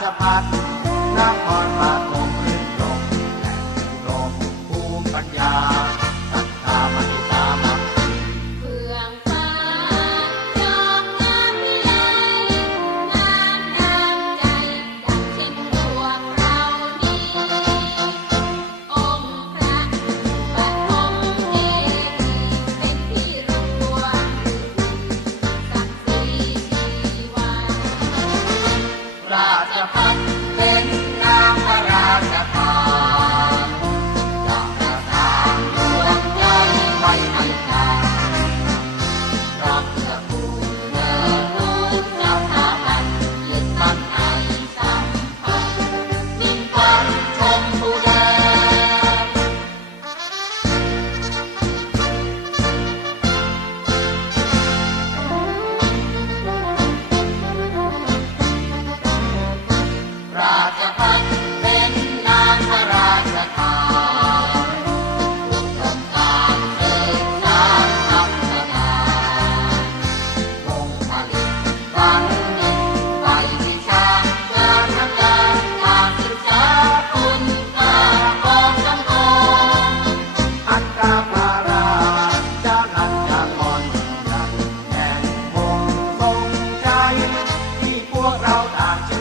ชพัฒนครปฐม out.